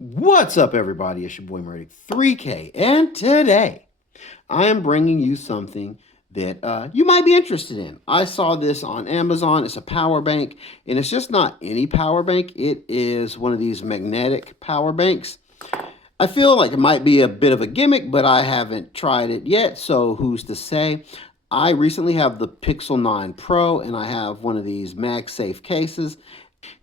What's up, everybody? It's your boy Murray 3K, and today I am bringing you something that you might be interested in. I saw this on Amazon. It's a power bank, and it's just not any power bank, it is one of these magnetic power banks. I feel like it might be a bit of a gimmick, but I haven't tried it yet, so who's to say? I recently have the Pixel 9 Pro, and I have one of these Magsafe cases.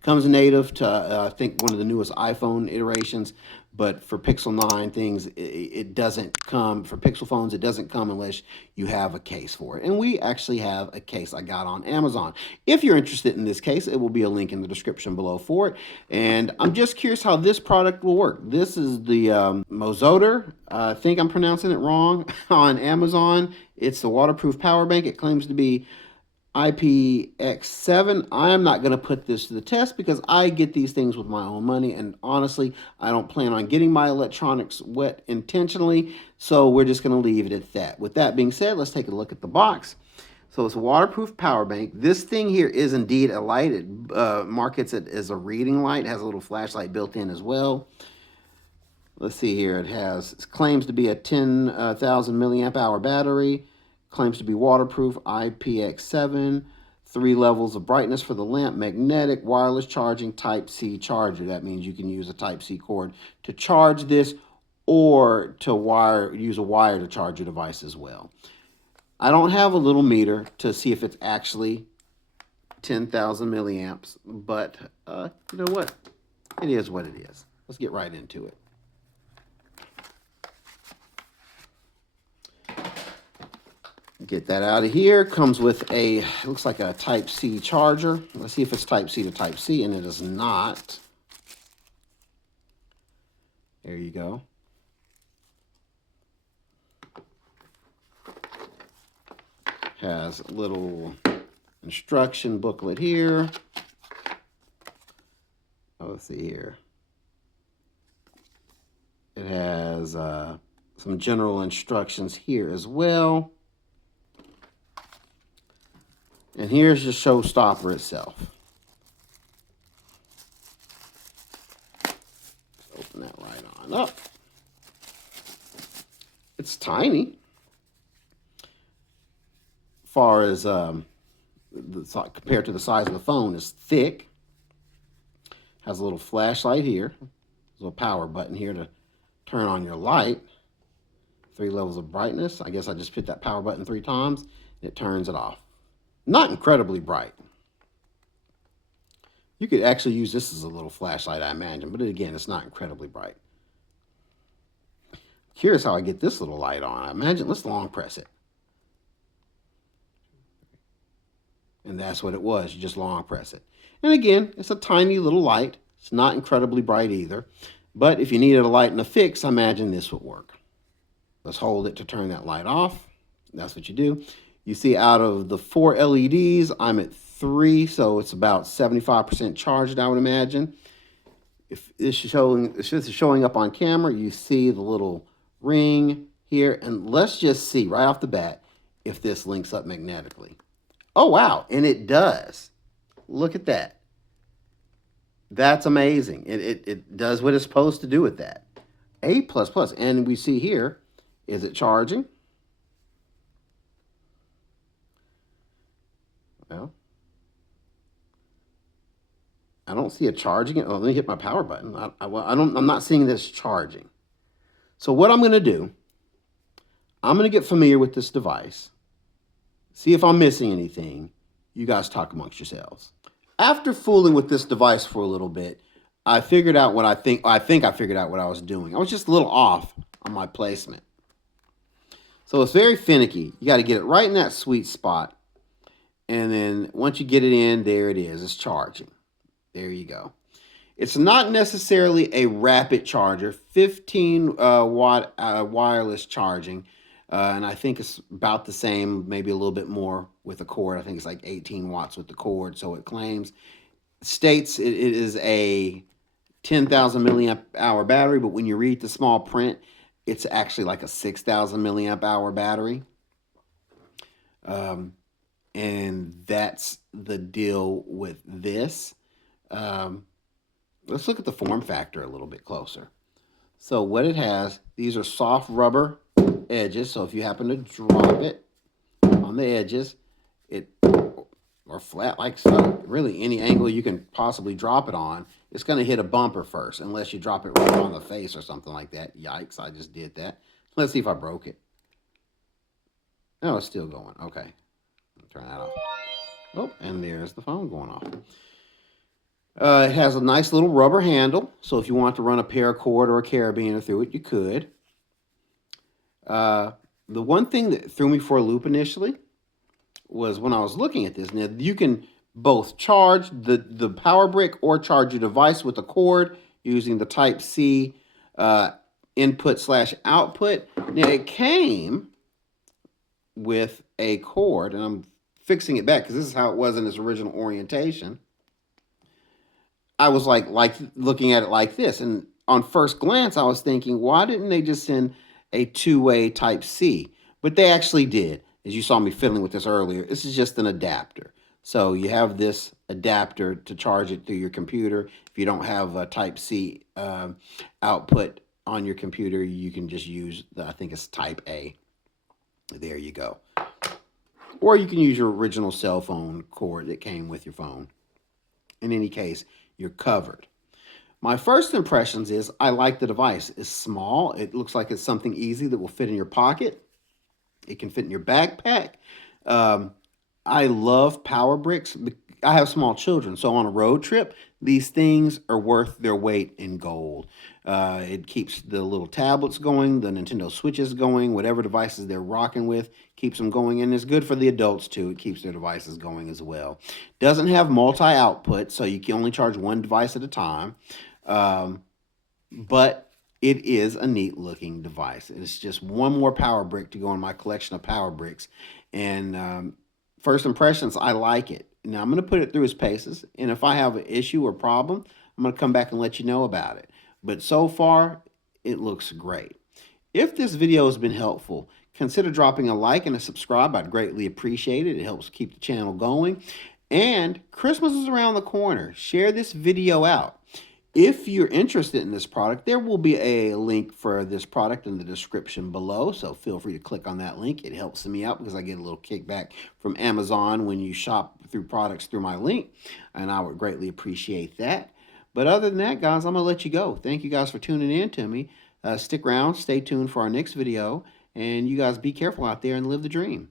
Comes native to, I think, one of the newest iPhone iterations, but for Pixel 9 things, it doesn't come. For Pixel phones, it doesn't come unless you have a case for it. And we actually have a case I got on Amazon. If you're interested in this case, it will be a link in the description below for it. And I'm just curious how this product will work. This is the Mozoter. I think I'm pronouncing it wrong on Amazon. It's the waterproof power bank. It claims to be IPX7. I am not going to put this to the test because I get these things with my own money, and honestly, I don't plan on getting my electronics wet intentionally, so we're just going to leave it at that. With that being said, let's take a look at the box. So it's a waterproof power bank. This thing here is indeed a light. It markets it as a reading light. It has a little flashlight built in as well. Let's see here. It claims to be a 10,000 milliamp hour battery. Claims to be waterproof, IPX7, 3 levels of brightness for the lamp, magnetic, wireless charging, Type-C charger. That means you can use a Type-C cord to charge this or to use a wire to charge your device as well. I don't have a little meter to see if it's actually 10,000 milliamps, but you know what? It is what it is. Let's get right into it. Get that out of here. Comes with a, looks like a Type-C charger. Let's see if it's Type-C to Type-C, and it is not. There you go. Has a little instruction booklet here. Oh, let's see here. It has some general instructions here as well. And here's the showstopper itself. Let's open that right on up. It's tiny. As far as compared to the size of the phone, it's thick. Has a little flashlight here. There's a little power button here to turn on your light. 3 levels of brightness. I guess I just hit that power button 3 times and it turns it off. Not incredibly bright. You could actually use this as a little flashlight, I imagine, but again, it's not incredibly bright. Here's how I get this little light on. I imagine, let's long press it. And that's what it was. You just long press it. And again, it's a tiny little light. It's not incredibly bright either. But if you needed a light and a fix, I imagine this would work. Let's hold it to turn that light off. That's what you do. You see, out of the 4 LEDs, I'm at 3, so it's about 75% charged, I would imagine. If this is showing up on camera, you see the little ring here. And let's just see right off the bat if this links up magnetically. Oh, wow, and it does. Look at that. That's amazing. It does what it's supposed to do with that. A++. And we see here, is it charging? Well, I don't see it charging it. Oh, let me hit my power button. I'm not seeing this charging. So what I'm going to do, I'm going to get familiar with this device, see if I'm missing anything. You guys talk amongst yourselves. After fooling with this device for a little bit, I figured out what I think I figured out what I was doing. I was just a little off on my placement. So it's very finicky. You got to get it right in that sweet spot. And then once you get it in, there it is. It's charging. There you go. It's not necessarily a rapid charger. 15 watt wireless charging. And I think it's about the same, maybe a little bit more with the cord. I think it's like 18 watts with the cord. So it claims. States it is a 10,000 milliamp hour battery. But when you read the small print, it's actually like a 6,000 milliamp hour battery. And that's the deal with this. let's look at the form factor a little bit closer. So what it has, these are soft rubber edges. So if you happen to drop it on the edges, it or flat like so, really any angle you can possibly drop it on, it's going to hit a bumper first, unless you drop it right on the face or something like that. Yikes, I just did that. Let's see if I broke it. No, it's still going. Okay, turn that off. Oh, and there's the phone going off. It has a nice little rubber handle, so if you want to run a paracord or a carabiner through it, you could. The one thing that threw me for a loop initially was when I was looking at this. Now, you can both charge the power brick or charge your device with a cord using the Type-C input/output. Now, it came with a cord, and I'm fixing it back because this is how it was in its original orientation. I was like looking at it like this, and on first glance, I was thinking, why didn't they just send a two-way Type-C? But they actually did. As you saw me fiddling with this earlier, this is just an adapter. So you have this adapter to charge it through your computer. If you don't have a Type-C output on your computer, you can just use I think it's Type-A. There you go. Or you can use your original cell phone cord that came with your phone. In any case, you're covered. My first impressions is I like the device. It's small. It looks like it's something easy that will fit in your pocket. It can fit in your backpack. I love power bricks. I have small children, so on a road trip, these things are worth their weight in gold. It keeps the little tablets going, the Nintendo Switches going, whatever devices they're rocking with, keeps them going, and it's good for the adults too. It keeps their devices going as well. Doesn't have multi-output, so you can only charge one device at a time. But it is a neat looking device. It's just one more power brick to go in my collection of power bricks. And first impressions, I like it. Now I'm going to put it through its paces, and if I have an issue or problem, I'm going to come back and let you know about it. But so far, it looks great. If this video has been helpful, consider dropping a like and a subscribe. I'd greatly appreciate it. It helps keep the channel going. And Christmas is around the corner. Share this video out. If you're interested in this product, there will be a link for this product in the description below, so feel free to click on that link. It helps me out because I get a little kickback from Amazon when you shop through products through my link, and I would greatly appreciate that. But other than that, guys, I'm going to let you go. Thank you guys for tuning in to me. Stick around, stay tuned for our next video, and you guys be careful out there and live the dream.